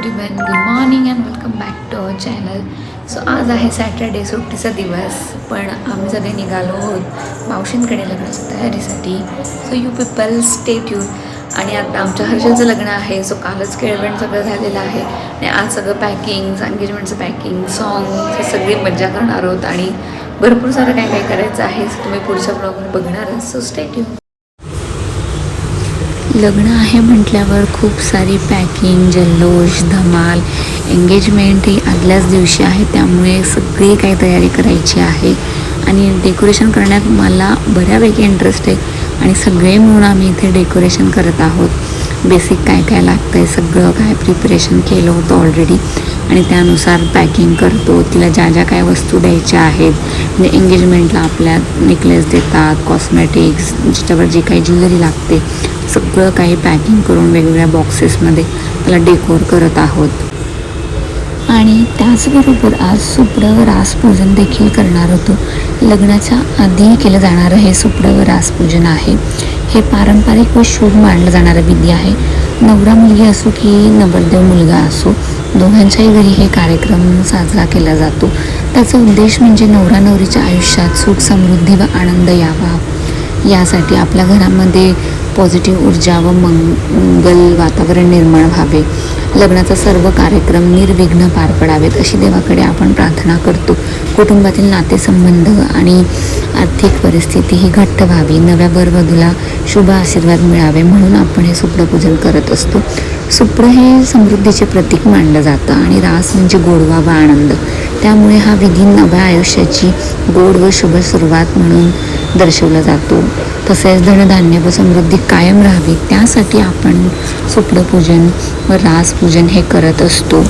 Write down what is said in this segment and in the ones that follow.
Everyone, good morning and welcome back to our channel. So आज आहे Saturday, सुट्टीचा दिवस, पण आम्ही सगळे निघालो आहोत मावशींकडे लग्नाच्या तयारीसाठी. So you people stay tune. आणि आता आमच्या हर्षलचं लग्न आहे. सो कालच केळवण सगळं झालेलं आहे आणि आज सगळं पॅकिंग, एंगेजमेंटचं पॅकिंग, सॉंग्स हे सगळी मजा करणार आहोत आणि भरपूर सारं काय काय करायचं आहे. सो तुम्ही पुढच्या ब्लॉगमध्ये बघणारच. So stay tune. लग्न आहे म्हटल्यावर खूप सारी पॅकिंग, जल्लोष, धमाल. एंगेजमेंट ही आदल्याच दिवशी आहे, त्यामुळे सगळी काही तयारी करायची आहे आणि डेकोरेशन करण्यात मला बऱ्यापैकी इंटरेस्ट आहे आणि सगळे मिळून आम्ही इथे डेकोरेशन करत आहोत. बेसिक काय काय लागतं आहे सगळं काय प्रिपरेशन केलं होतं ऑलरेडी आणि त्यानुसार पॅकिंग करतो. तिला ज्या ज्या काय वस्तू द्यायच्या आहेत, म्हणजे एंगेजमेंटला आपल्या नेकलेस देतात, कॉस्मेटिक्स, ज्याच्यावर जे काही ज्वेलरी लागते सगळं काही पॅकिंग करून वेगवेगळ्या बॉक्सेसमध्ये त्याला डेकोर करत आहोत. आणि त्याचबरोबर आज सुपडं व रासपूजन देखील करणार होतो. लग्नाच्या आधी केलं जाणारं हे सुपडं व रासपूजन आहे. हे पारंपरिक व शुभ मानलं जाणारं विधी आहे. नवरा मुलगी असो की नवरदेव मुलगा असो, दोघांच्याही घरी हे कार्यक्रम साजरा केला जातो. त्याचा उद्देश म्हणजे नवरा नवरीच्या आयुष्यात सुख, समृद्धी व आनंद यावा, यासाठी आपल्या घरामध्ये पॉझिटिव्ह ऊर्जा व मंगल वातावरण निर्माण व्हावे, लग्नाचा सर्व कार्यक्रम निर्विघ्न पार पडावेत अशी देवाकडे आपण प्रार्थना करतो. कुटुंबातील नातेसंबंध आणि आर्थिक परिस्थिती ही घट्ट व्हावी, नव्या वरवधूला शुभ आशीर्वाद मिळावे म्हणून आपण हे सुपडं पूजन करत असतो. सुपडं हे समृद्धीचे प्रतीक मानलं जातं आणि रास म्हणजे गोडवा व आनंद, त्यामुळे हा विधी नव्या आयुष्याची गोड व शुभ सुरुवात म्हणून दर्शवला जातो. तसेच धनधान्य व समृद्धी कायम राहावी त्यासाठी आपण सुपडं पूजन व रास पूजन हे करत असतो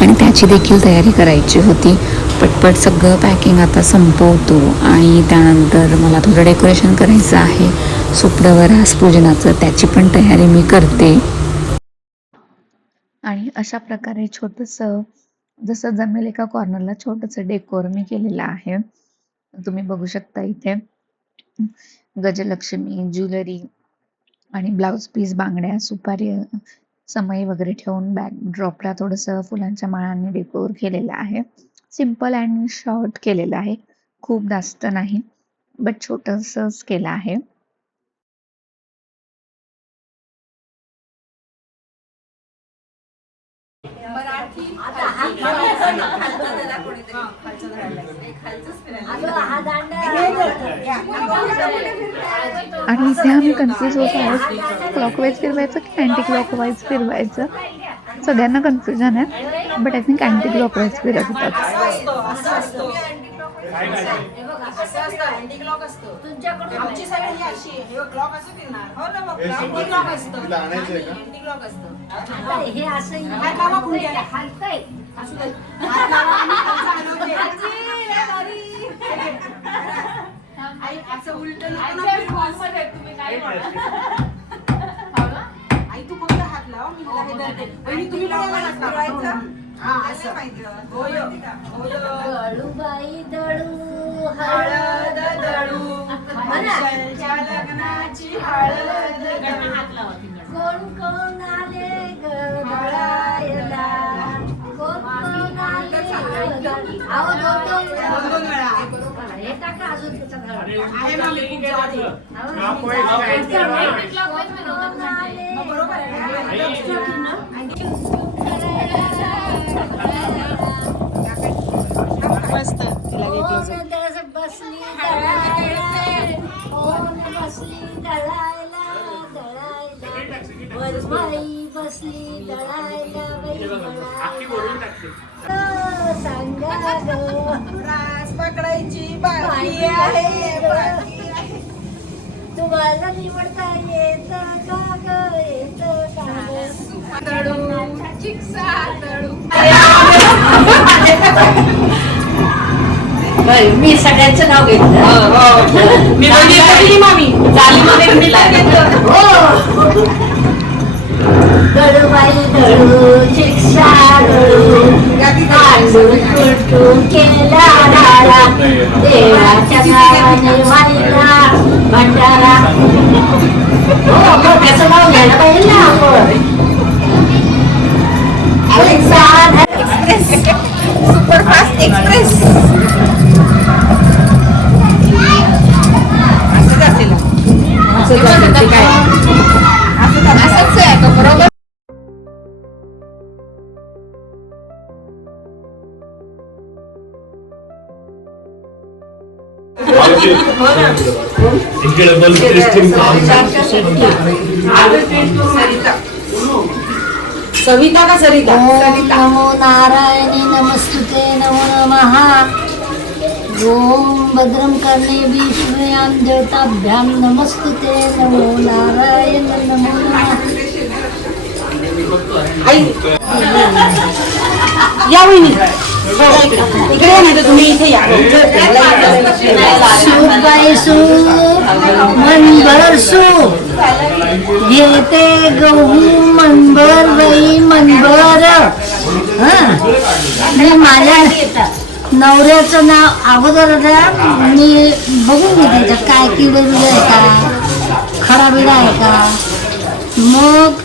आणि त्याची देखील तयारी करायची होती. पटपट सगळं पॅकिंग आता संपवतो आणि त्यानंतर मला थोडं डेकोरेशन करायचं आहे सुपडं व रास पूजनाचं, त्याची पण तयारी मी करते. आणि अशा प्रकारे छोटंसं जसं जमेल एका कॉर्नरला छोटंसं डेकोर मी केलेलं आहे. तुम्ही बघू शकता इथे गजलक्ष्मी, ज्वेलरी आणि ब्लाऊज पीस, बांगड्या, सुपारी, समई वगैरे ठेवून बॅकड्रॉपला थोडंसं फुलांच्या माळांनी डेकोर केलेलं आहे. सिम्पल अँड शॉर्ट केलेलं आहे, खूप जास्त नाही, बट छोटंसंच केलं आहे. आणि इथे आम्ही कन्फ्यूज होत आहोत, क्लॉकवाईज फिरवायचं की अँटी क्लॉकवाईज फिरवायचं. सगळ्यांना कन्फ्युजन आहे, but I think anti clockwise फिरवतात. आई तू फक्त हात लाव, मी हिला हे धरते. तुम्ही हात लावायचा. दळूबाई दळू हळद दळू, हर्षलच्या लग्नाची हळद दळू. कोण कोण आले ग दळायला, कोण कोण आले अहो दोन वेळा हे टाका अजून त्याचा आहे मामी खूप जाडी. बरोबर मस्त तिला बसली दळायला, बसली दळायला, बाई बसली दळायला, सांगा रास पकडायची बाकी आहे, बाकी आहे. तुम्हाला निवडता येत का ग, येत का ग? चिकसा दळू. मी सगळ्यांचं नाव घेतलं. मी मामी दळूबाई दळू, चिकसा दळू, तांदूळ कुटून केला डाळा, देवाच्या नावाने वाहिला भंडारा. हो, त्याचं नाव घ्यायला पाहिजे ना आपण. सुपरफास्ट एक्सप्रेस असं जातील काय असंच आहे का बरोबर. सविता का सरिता? नमो नारायणी नमस्तुते नमो नमः. ओम भद्रं कर्णेभिः शृणुयाम देवताभ्यां नमस्तुते नमो नारायण नमो नमः. या वहिनी इकडे या, नाही तर तुम्ही इथे या. सुबाईसू मनभर सू घेते गहू मनभर बाई मनभर. मी माझ्या नवऱ्याचं नाव अगोदर मी बघून घेते त्याच्यात काय की वेगळं आहे का, खरा बिडा आहे का. मग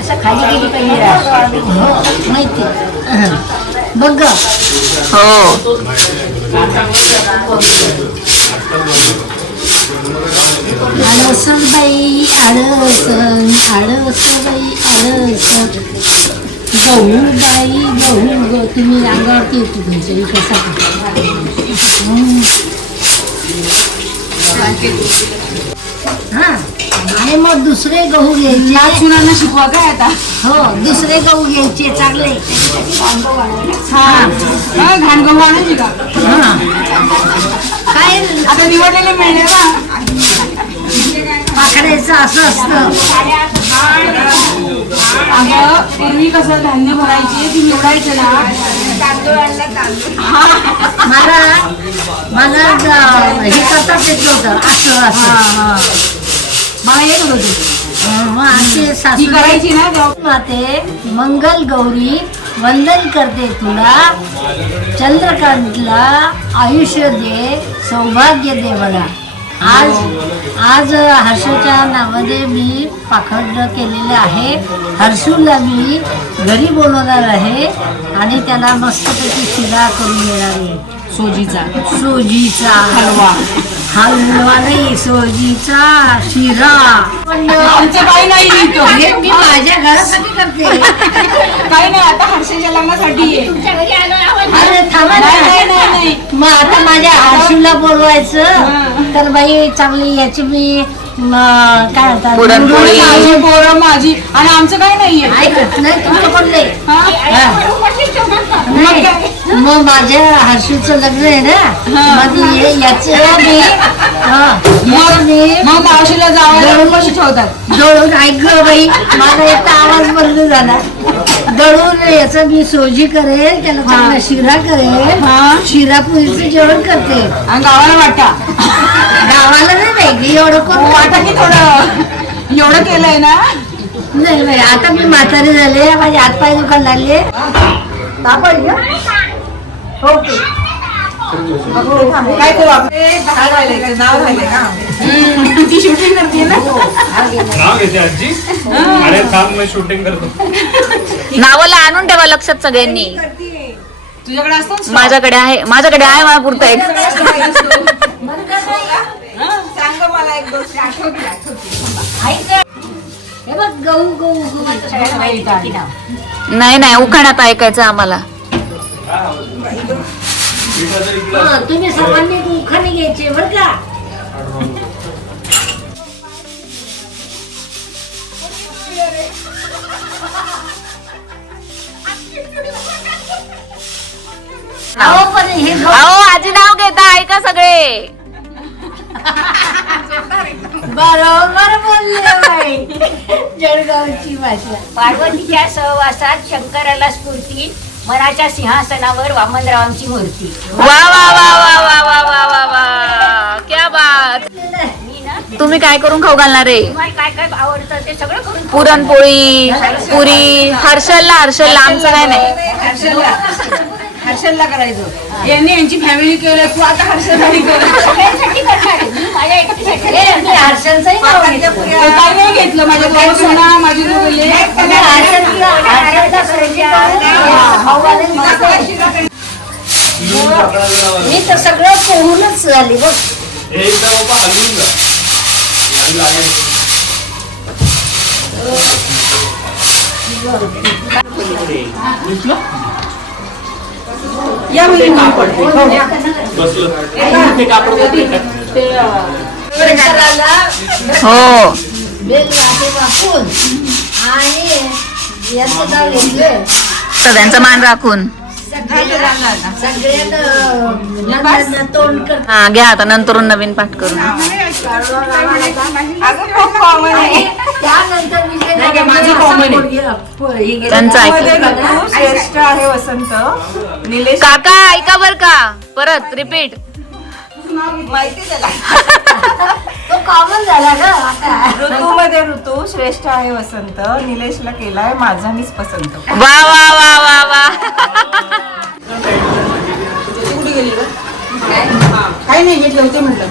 असं खाली गेली पाहिजे माहिती बघ. हो आळसन बाई आळसन आळस बाई आळस गहू बाई गहू ग. तुम्ही अंगावरती येतो तुमच्या कसा हा. आणि मग दुसरे गहू घ्यायचे. सुनांना शिकवा काय आता. हो दुसरे गहू घ्यायचे चांगले. हा घाण गहू आणायची का. हा काय आता निवडलेले मिळणार ना. पाखडायचं असं असतं. अगं पूर्वी कसं धान्य भरायचे ती निवडायचं ना. मला हे करताच येत नव्हतं असं असं. मला येत होतं. आमचे ती सासू करायची ना. माते मंगल गौरी वंदन करते तुला. चंद्रकांतला आयुष्य दे सौभाग्य दे मला. आज हर्षच्या नावाने मी पाखड केलेले आहे. हर्षूला मी घरी बोलवणार आहे आणि त्याला मस्तपैकी शिरा करून देणार आहे. सोजीचा हलवा नाही सोजीचा शिरा. आमचं काही नाही इथं. हे मी माझ्या घरासाठी करते. काही नाही आता हर्षाच्या लग्नासाठी आहे. अरे थांबा नाही ना. नाही. मग आता माझ्या हर्षूला बोलवायचं तर बाई चांगली याची मी काय म्हणतात पुरणपोळी. माझी पोरं माझी आणि आमचं काही नाहीये. ऐकत नाही तुमचं पण नाही. मग माझ्या हर्षूचं लग्न आहे ना. मग याचं मी मग मावशीला जावं कशी ठेवतात. दळून ऐक ग बाई माझा एक आवाज बंद झाला. दळून याचं मी सोजी करेल त्याला चांगला शिरा करेल. शिरा पुरीचं जेवण करते आणि गावाला वाटा. गावाला नाही एवढं कोण वाटा की थोडं एवढं केलंय ना. नाही बाई आता मी म्हातारी झाले. माझे हातपाय दुखायला लागले. ओके काय करू आपण. नाव राहिले का. ती शूटिंग करते ना. नाव घेते आजी. अरे थांब मी शूटिंग करतो. नावाला आणून ठेवा लक्षात सगळ्यांनी. तुझ्याकडे असतो ना. माझ्याकडे आहे मला पुरता एक. सांग मला एक गोष्ट आठवते. हे बघ गहू गहू गहू नाही उखाण्यात ऐकायचं आम्हाला. तुम्ही सर्वांनी उखाणे घ्यायचे बरं का. अहो आजी नाव घेता ऐका सगळे. बरोबर बोलले बाई. जळगावची भाषा. पार्वतीच्या सहवासात शंकराला स्फूर्ती. मनाच्या सिंहासनावर वामनरावांची मूर्ती. वा वा वा वा वा वा वा वा वा क्या बात. मी ना तुम्ही काय करून खाऊ घालणार आहे. तुम्हाला काय काय आवडतं ते सगळं करून पुरणपोळी पुरी. हर्षलला आमचं काय नाही. हर्षलला करायचं. यांनी यांची फॅमिली केलं तू आता हर्षलसाठी कर. सगळ्यांसाठी करणार आहे. मी माझ्या एकटीसाठी. मी हर्षलचंही नाव घेतलं. काय नाही घेतलं. समजा माझ्या दोन सोना माझी दोघं लेक. मी तर सगळं पोहूनच झाली बघ. एकदा बाबा हलवून जा. आणि लागायचं. दिसलं? या मुली काम पडते बसलं ते कापड वगैरे टाक. हो बेल वाटे वाकून आणि याचं नाव घेतलं सगळ्यांचा मान राखून सगळ्यांना तोंड कर. हा घ्या आता नंतरून नवीन पाठ करून. त्यानंतर माझं common त्यांचं ऐक. श्रेष्ठ आहे वसंत. निलेश काका ऐका बर का परत रिपीट. माहिती त्याला. तो कॉमन झाला का आता. ऋतूमध्ये ऋतू श्रेष्ठ आहे वसंत. निलेशला केलाय माझा मीच पसंत. वा वा वा वा वा. कुठे गेली ग? काही नाही हे ठेवते म्हटलं.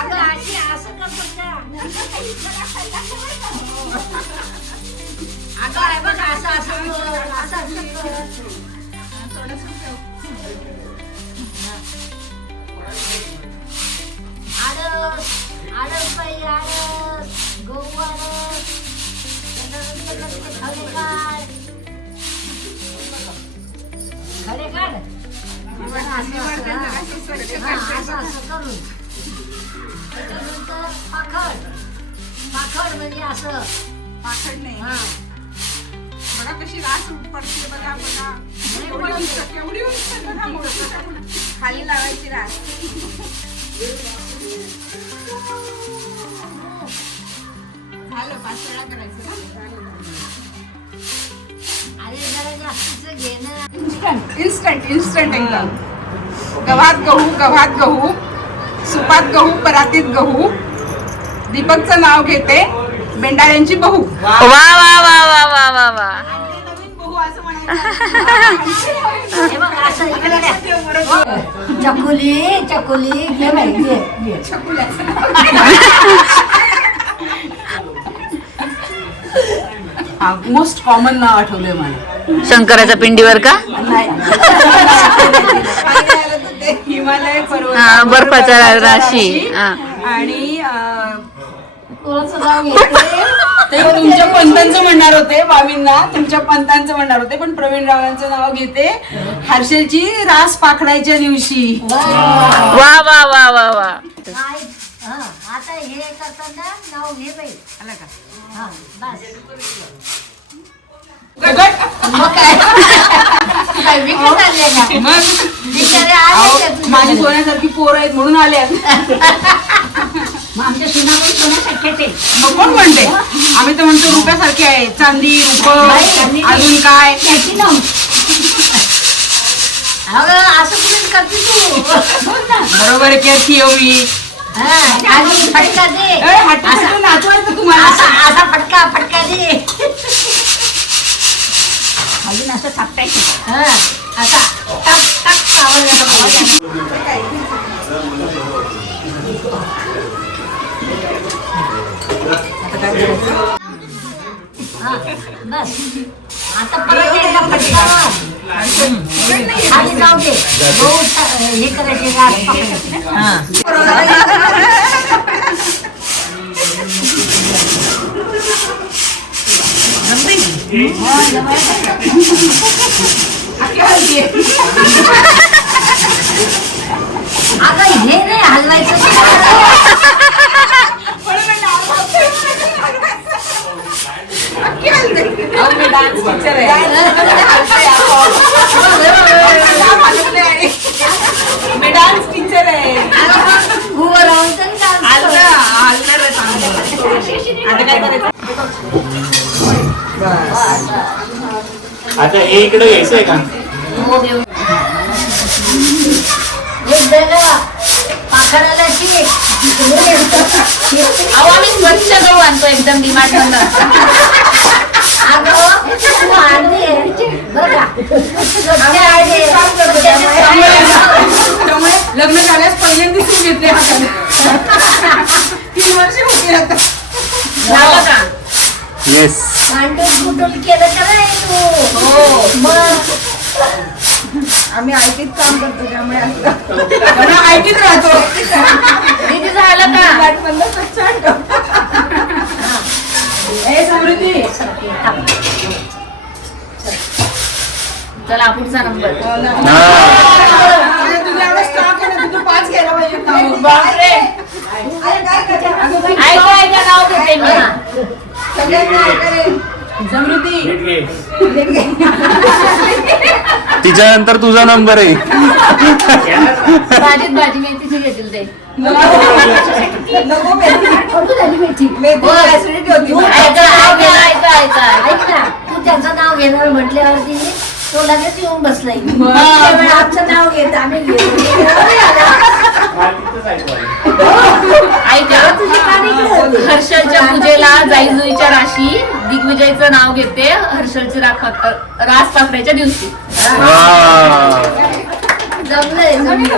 अगं आजी असं नको का? अगं आहे बघ असं असं कर, असं असं कर. आळस आळस बाई आळस गहू आळस खडे काढ खडे काढ. असं असं करून त्याच्यानंतर पाखड पाखड म्हणजे असं पाखड नाही. हा बघा कशी रास पडते. बघा बघा केवढी उंच बघा मोठी. खाली लावायची रास. झालं 5 वेळा करायचं ना. अरे जरा जास्तीचं घे ना. इन्स्टंट इन्स्टंट एकदम. गव्हात गहू सुपात गहू परातीत गहू. दीपकचं नाव घेते बेंडाळ्यांची बहू. वा वा वा वा वा वा वा. नवीन बहू असं म्हणायचं. हे बघ असं इकडे द्या. चकुली चकुली घे बाई घे घे. मोस्ट कॉमन नाव आठवलंय मला. शंकराच्या पिंडीवर का? हिमालय पर्वत. हा बर्फाचा राशी. हा. आणि कोणाचं नाव घेते. ते तुमच्या पंतांचं म्हणणार होते. बावींना तुमच्या पंतांचं म्हणणार होते पण प्रवीण रावांचं नाव घेते. हर्षलची रास पाखडायच्या दिवशी. वा वा वा वा वा. हा आता हे करताना नाव घे बाई. आला का? हा बस. मग काय? काय विकत आले का? मग बिचारे आले अहो, का तुझ्या माझी घरी? सोन्यासारखी पोरं आहेत म्हणून आल्या. मग आमच्या सुनावर सोन्यासारखे ते. कोण म्हणते? आम्ही तर म्हणतो रुपयासारखे आहे. चांदी रुपये अजून काय. त्याची नाव अगं असं कोणी करते तू. बरोबर केस एवढी. हा अजून फटका दे. असं नाचवायचं तुम्हाला. असा असा फटका फटका दे. अजून असं थापटायचं. हा असा टक टक आवाज यायला पाहिजे. हा बस आता परत एकदा फटका मार. खाली जाऊ दे. गहू हे करायचे रास पकडायचे. अगं हे नाही हलवायचं. डान्स टीचर आहे. मी डान्स टीचर आहे. उभं राहून तरी dance कर. आता काय करायचं? आता हे इकडे घ्यायचंय का? एक झालं. पाखराला शिक. अहो आम्ही स्वच्छ गहू आणतो एकदम डिमांड मधनं. अगं तू आणली बरं का. लग्न झाल्यास पहिल्यांदा सूप घेतले हातात 3 वर्ष होती आता. झालं का? येस. भांडण कुठून केलं का नाही तू? हो. मग आम्ही आयटीत काम करतो त्यामुळे आयटीत राहतो. दीदी झालं का? ए समृद्धी चला पुढचा नंबर. तुझा एवढा स्टॉक आहे ना तुझं 5 घ्यायला पाहिजे नाव. बापरे. ऐका नाव घेते मी. समृद्धी तिच्यानंतर तुझा नंबर आहे. भाजीत भाजी मेथीची घेतील ते. नको मेथी ऍसिडिटी होती. ऐका. ऐक ना, तू त्याचं नाव घेणार म्हटल्यावरती तो लगेच येऊन बसलाय. त्यावेळी आमचं नाव घेत आम्ही घेतो. ऐका. तुझी कान इकडे होती. हर्षलच्या पूजेला जाईजुईच्या राशी दिग्विजयचं नाव घेते हर्षलची रास पाकड्याच्या दिवशी. जमलंय जमलं.